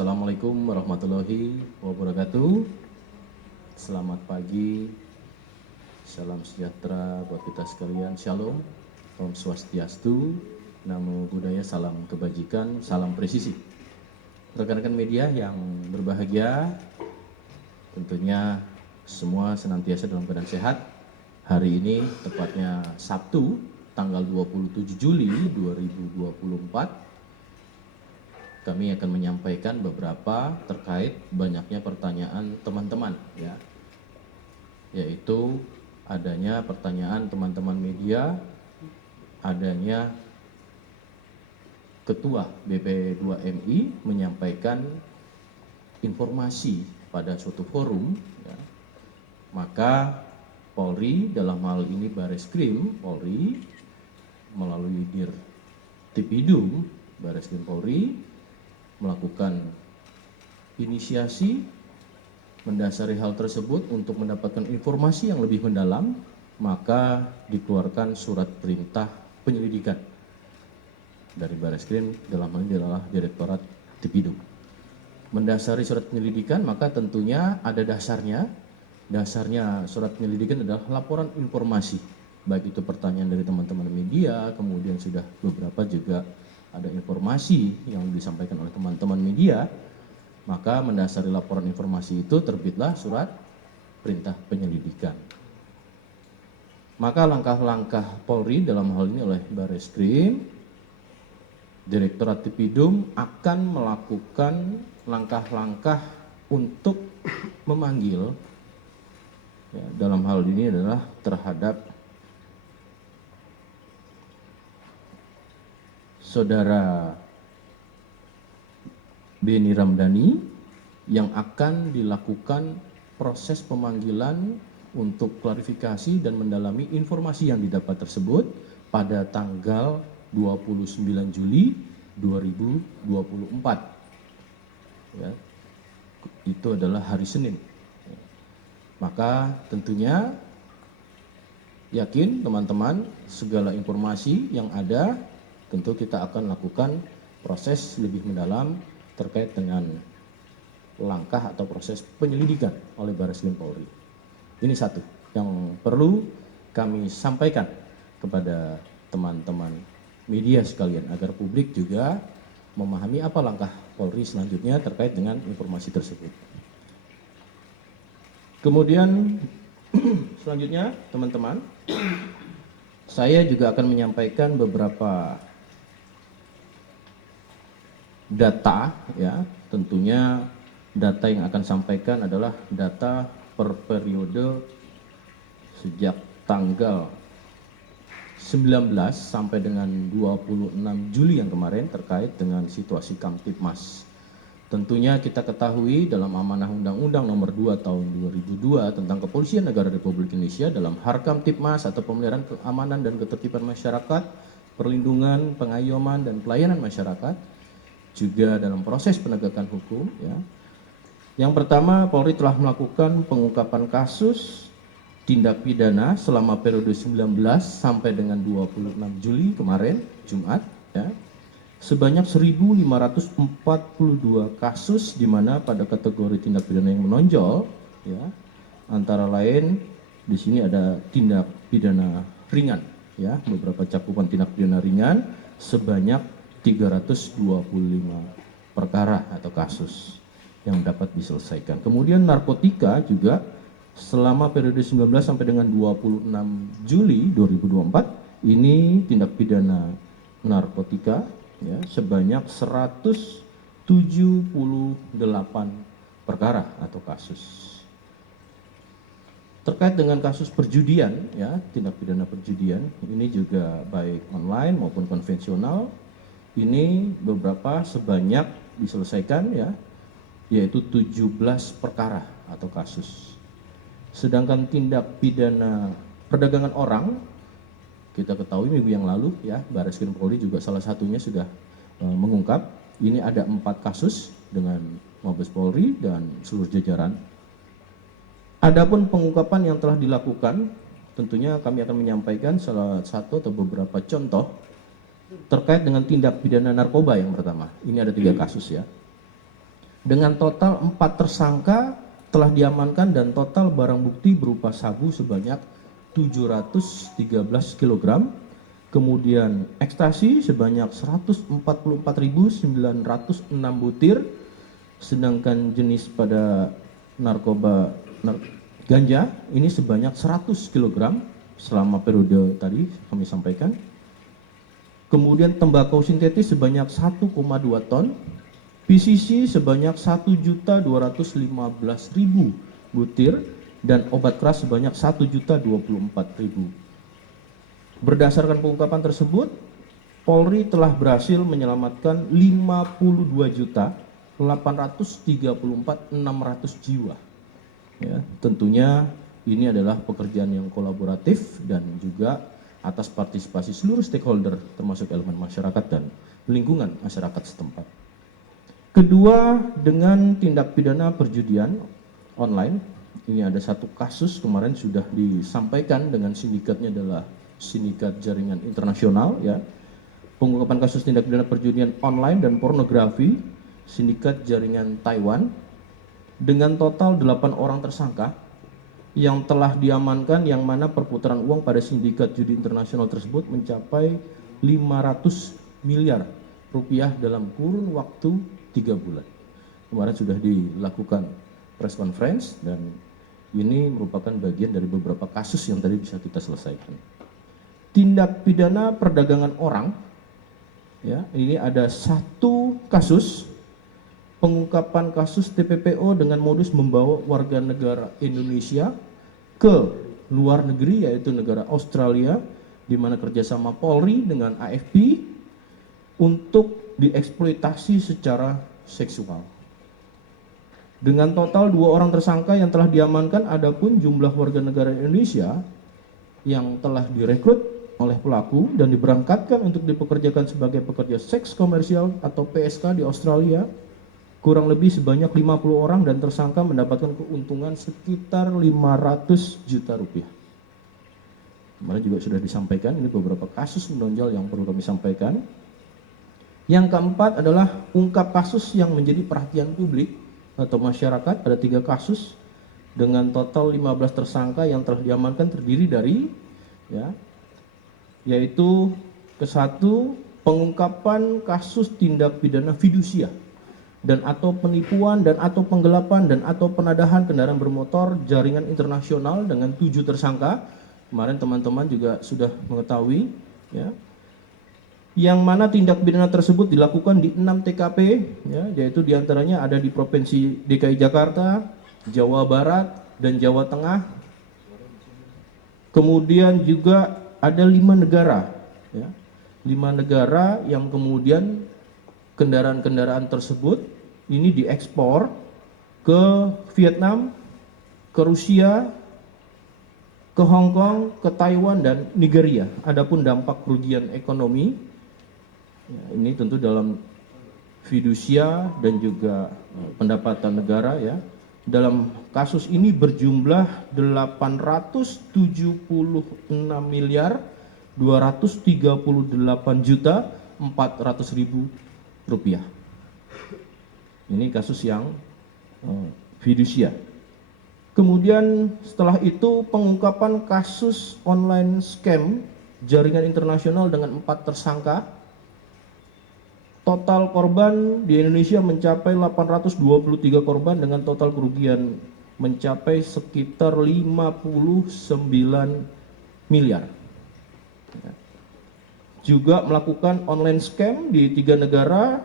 Assalamualaikum warahmatullahi wabarakatuh. Selamat pagi, salam sejahtera buat kita sekalian. Shalom, Om Swastiastu, Namo Buddhaya, salam kebajikan, salam presisi. Rekan-rekan media yang berbahagia, tentunya semua senantiasa dalam keadaan sehat. Hari ini tepatnya Sabtu, tanggal 27 Juli 2024. Kami akan menyampaikan beberapa terkait banyaknya pertanyaan teman-teman, ya, yaitu adanya pertanyaan teman-teman media, adanya Ketua BP2MI menyampaikan informasi pada suatu forum, ya, maka Polri, dalam hal ini Bareskrim Polri melalui Dirtipidum Bareskrim Polri melakukan inisiasi mendasari hal tersebut untuk mendapatkan informasi yang lebih mendalam, maka dikeluarkan surat perintah penyelidikan dari Bareskrim, dalam hal ini adalah Direktorat Tipidum. Mendasari surat penyelidikan, maka tentunya ada dasarnya. Dasarnya surat penyelidikan adalah laporan informasi, baik itu pertanyaan dari teman-teman media, kemudian sudah beberapa juga ada informasi yang disampaikan oleh teman-teman media, maka mendasari laporan informasi itu terbitlah surat perintah penyelidikan. Maka langkah-langkah Polri dalam hal ini oleh Bareskrim, Direktorat Tipidum akan melakukan langkah-langkah untuk memanggil, ya, dalam hal ini adalah terhadap Saudara Beni Ramdhani yang akan dilakukan proses pemanggilan untuk klarifikasi dan mendalami informasi yang didapat tersebut pada tanggal 29 Juli 2024. Ya, itu adalah hari Senin. Maka tentunya yakin teman-teman segala informasi yang ada tentu kita akan lakukan proses lebih mendalam terkait dengan langkah atau proses penyelidikan oleh Bareskrim Polri. Ini satu yang perlu kami sampaikan kepada teman-teman media sekalian agar publik juga memahami apa langkah Polri selanjutnya terkait dengan informasi tersebut. Kemudian selanjutnya teman-teman, saya juga akan menyampaikan beberapa data, ya, tentunya data yang akan sampaikan adalah data per periode sejak tanggal 19 sampai dengan 26 Juli yang kemarin terkait dengan situasi Kamtipmas. Tentunya kita ketahui dalam amanah Undang-Undang Nomor 2 Tahun 2002 tentang Kepolisian Negara Republik Indonesia dalam Harkamtipmas atau pemeliharaan keamanan dan ketertiban masyarakat, perlindungan, pengayoman dan pelayanan masyarakat, juga dalam proses penegakan hukum, ya. Yang pertama, Polri telah melakukan pengungkapan kasus tindak pidana selama periode 19 sampai dengan 26 Juli kemarin, Jumat, ya, sebanyak 1.542 kasus, di mana pada kategori tindak pidana yang menonjol, ya, antara lain di sini ada tindak pidana ringan, ya, beberapa cakupan tindak pidana ringan sebanyak 325 perkara atau kasus yang dapat diselesaikan. Kemudian narkotika juga selama periode 19 sampai dengan 26 Juli 2024 ini tindak pidana narkotika, ya, sebanyak 178 perkara atau kasus. Terkait dengan kasus perjudian, ya, tindak pidana perjudian ini juga baik online maupun konvensional, ini beberapa sebanyak diselesaikan, ya, yaitu 17 perkara atau kasus. Sedangkan tindak pidana perdagangan orang, kita ketahui minggu yang lalu, ya, Bareskrim Polri juga salah satunya sudah mengungkap, ini ada 4 kasus dengan Mabes Polri dan seluruh jajaran. Adapun pengungkapan yang telah dilakukan, tentunya kami akan menyampaikan salah satu atau beberapa contoh terkait dengan tindak pidana narkoba yang pertama. Ini ada 3 kasus, ya. Dengan total 4 tersangka telah diamankan dan total barang bukti berupa sabu sebanyak 713 kg, kemudian ekstasi sebanyak 144.906 butir, sedangkan jenis pada narkoba ganja ini sebanyak 100 kg selama periode tadi kami sampaikan. Kemudian tembakau sintetis sebanyak 1,2 ton, PCC sebanyak 1.215.000 butir, dan obat keras sebanyak 1.024.000. Berdasarkan pengungkapan tersebut, Polri telah berhasil menyelamatkan 52.834.600 jiwa. Ya, tentunya ini adalah pekerjaan yang kolaboratif dan juga atas partisipasi seluruh stakeholder termasuk elemen masyarakat dan lingkungan masyarakat setempat. Kedua, dengan tindak pidana perjudian online, ini ada satu kasus kemarin sudah disampaikan dengan sindikatnya adalah sindikat jaringan internasional, ya. Pengungkapan kasus tindak pidana perjudian online dan pornografi, sindikat jaringan Taiwan, dengan total 8 orang tersangka yang telah diamankan, yang mana perputaran uang pada sindikat judi internasional tersebut mencapai 500 miliar rupiah dalam kurun waktu 3 bulan. Kemarin sudah dilakukan press conference dan ini merupakan bagian dari beberapa kasus yang tadi bisa kita selesaikan. Tindak pidana perdagangan orang, ya, ini ada satu kasus pengungkapan kasus TPPO dengan modus membawa warga negara Indonesia ke luar negeri, yaitu negara Australia, di mana kerjasama Polri dengan AFP untuk dieksploitasi secara seksual. Dengan total 2 orang tersangka yang telah diamankan, adapun jumlah warga negara Indonesia yang telah direkrut oleh pelaku dan diberangkatkan untuk dipekerjakan sebagai pekerja seks komersial atau PSK di Australia kurang lebih sebanyak 50 orang dan tersangka mendapatkan keuntungan sekitar 500 juta rupiah. Kemarin juga sudah disampaikan, ini beberapa kasus menonjol yang perlu kami sampaikan. Yang keempat adalah ungkap kasus yang menjadi perhatian publik atau masyarakat. Ada 3 kasus dengan total 15 tersangka yang telah diamankan, terdiri dari, ya, yaitu ke-1 pengungkapan kasus tindak pidana fidusia dan atau penipuan dan atau penggelapan dan atau penadahan kendaraan bermotor jaringan internasional dengan 7 tersangka. Kemarin teman-teman juga sudah mengetahui, ya, yang mana tindak pidana tersebut dilakukan di 6 TKP, ya, yaitu diantaranya ada di Provinsi DKI Jakarta, Jawa Barat, dan Jawa Tengah. Kemudian juga ada 5 negara, ya, 5 negara yang kemudian kendaraan-kendaraan tersebut ini diekspor ke Vietnam, ke Rusia, ke Hong Kong, ke Taiwan, dan Nigeria. Adapun dampak kerugian ekonomi, ya, ini tentu dalam fidusia dan juga pendapatan negara, ya. Dalam kasus ini berjumlah 876 miliar 238 juta 400 ribu rupiah. Ini kasus yang fidusia. Kemudian setelah itu pengungkapan kasus online scam jaringan internasional dengan 4 tersangka. Total korban di Indonesia mencapai 823 korban dengan total kerugian mencapai sekitar 59 miliar. Juga melakukan online scam di 3 negara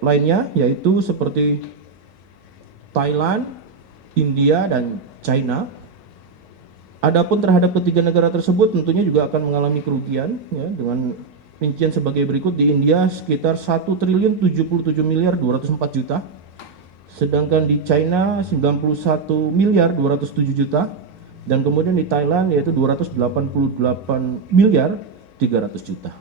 lainnya, yaitu seperti Thailand, India, dan China. Adapun terhadap ketiga negara tersebut tentunya juga akan mengalami kerugian, ya, dengan rincian sebagai berikut. Di India sekitar 1.077.204 juta, sedangkan di China 91.207 juta, dan kemudian di Thailand yaitu 288.300 juta.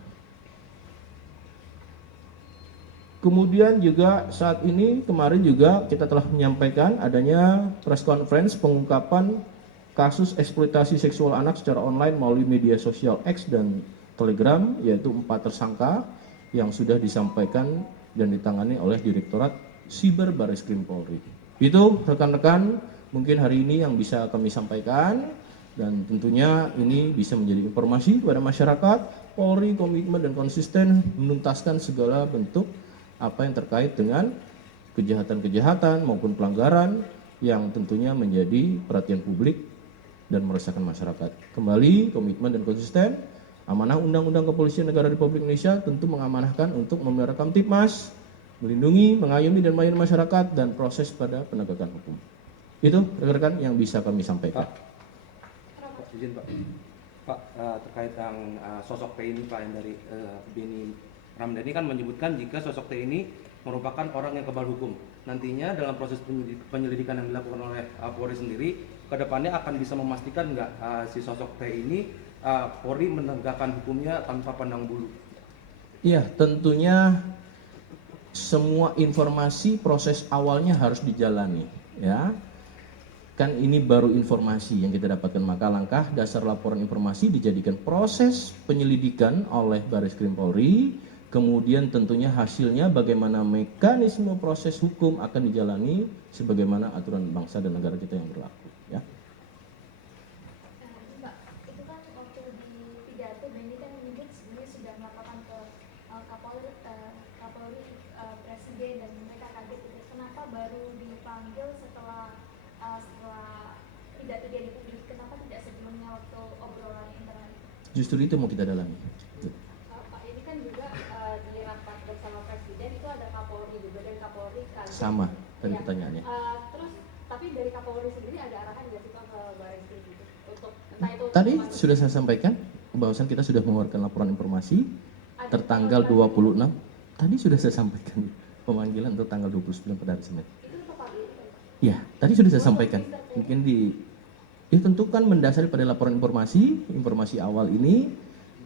Kemudian juga saat ini, kemarin juga kita telah menyampaikan adanya press conference pengungkapan kasus eksploitasi seksual anak secara online melalui media sosial X dan Telegram, yaitu 4 tersangka yang sudah disampaikan dan ditangani oleh Direktorat Siber Bareskrim Polri. Itu rekan-rekan mungkin hari ini yang bisa kami sampaikan, dan tentunya ini bisa menjadi informasi kepada masyarakat. Polri komitmen dan konsisten menuntaskan segala bentuk apa yang terkait dengan kejahatan-kejahatan maupun pelanggaran yang tentunya menjadi perhatian publik dan meresahkan masyarakat. Kembali komitmen dan konsisten, amanah Undang-Undang Kepolisian Negara Republik Indonesia tentu mengamanahkan untuk memelihara Kamtibmas, melindungi, mengayomi dan melayani masyarakat dan proses pada penegakan hukum. Itu rekan-rekan yang bisa kami sampaikan. Pak, izin Pak. Pak, terkait yang sosok T ini Pak, yang dari Beni Ramdhani kan menyebutkan jika sosok T ini merupakan orang yang kebal hukum. Nantinya dalam proses penyelidikan yang dilakukan oleh Polri sendiri, kedepannya akan bisa memastikan nggak si sosok T ini Polri menegakkan hukumnya tanpa pandang bulu? Iya, tentunya semua informasi proses awalnya harus dijalani, ya. Kan ini baru informasi yang kita dapatkan, maka langkah dasar laporan informasi dijadikan proses penyelidikan oleh Bareskrim Polri, kemudian tentunya hasilnya bagaimana mekanisme proses hukum akan dijalani sebagaimana aturan bangsa dan negara kita yang berlaku, ya. Mbak, itu kan waktu di pidato Beni kan menyebut sebenarnya sudah melaporkan ke Kapolri, Presiden, dan mereka kaget gitu. Kenapa baru dipanggil setelah pidato dia di publik? Kenapa tidak sebelumnya waktu obrolan internal? Justru itu mau kita dalami. Pak, ini kan juga di rapat bersama Presiden itu ada Kapolri juga, dan Kapolri kaget. Sama tadi Ya. pertanyaannya. Terus tapi dari Kapolri sendiri ada arahan nggak sih Pak ke Bareskrim gitu untuk entah itu Tadi sudah saya sampaikan bahwasan kita sudah mengeluarkan laporan informasi tertanggal 26. Tadi sudah saya sampaikan pemanggilan untuk tanggal 29 pada hari Senin. itu untuk Pak Beni? Ya, tadi sudah saya sampaikan. Mungkin ditentukan mendasari pada laporan informasi awal ini,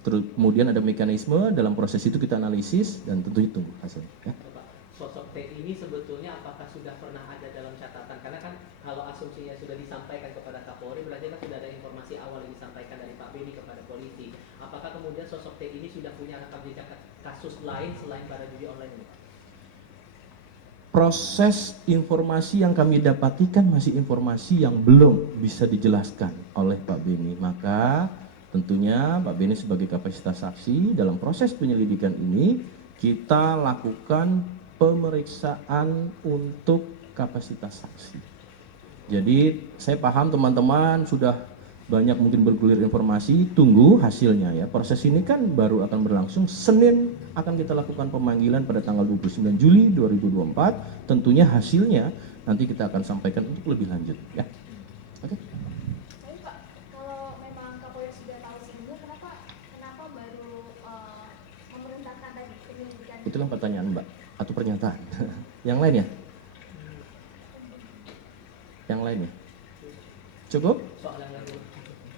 terus kemudian ada mekanisme dalam proses itu kita analisis dan tentu itu hasil. Ya. Pak, sosok T ini sebetulnya apakah sudah pernah ada dalam catatan? Karena kan kalau asumsinya sudah disampaikan kepada Kapolri, berarti kan sudah ada informasi awal yang disampaikan dari Pak Beni kepada polisi. Apakah kemudian sosok T ini sudah punya rekam jejak kasus lain selain pada judi online ini, Pak? Proses informasi yang kami dapati kan masih informasi yang belum bisa dijelaskan oleh Pak Beni. Maka tentunya Pak Beni sebagai kapasitas saksi dalam proses penyelidikan ini kita lakukan pemeriksaan untuk kapasitas saksi. Jadi saya paham teman-teman sudah banyak mungkin bergulir informasi, tunggu hasilnya ya. Proses ini kan baru akan berlangsung. Senin akan kita lakukan pemanggilan pada tanggal 29 Juli 2024. Tentunya hasilnya nanti kita akan sampaikan untuk lebih lanjut ya. Oke. Tapi Pak, kalau memang Kapolri sudah tahu sebelumnya, kenapa baru memerintahkan tadi penyelidikan? Itu kan pertanyaan Mbak atau pernyataan. Yang lain ya? Yang lain ya? Cukup? Soal yang lain dulu.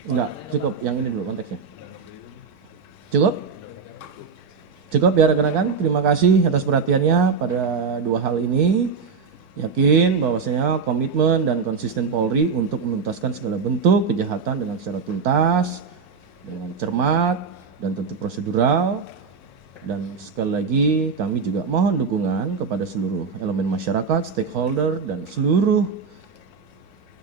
Enggak, cukup. Yang ini dulu konteksnya. Cukup? Cukup ya rekan-rekan. Terima kasih atas perhatiannya pada dua hal ini. Yakin bahwasanya komitmen dan konsisten Polri untuk menuntaskan segala bentuk kejahatan dengan secara tuntas, dengan cermat dan tentu prosedural. Dan sekali lagi kami juga mohon dukungan kepada seluruh elemen masyarakat, stakeholder, dan seluruh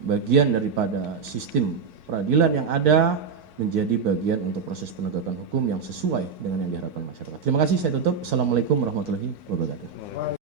bagian daripada sistem peradilan yang ada menjadi bagian untuk proses penegakan hukum yang sesuai dengan yang diharapkan masyarakat. Terima kasih, saya tutup. Assalamualaikum warahmatullahi wabarakatuh.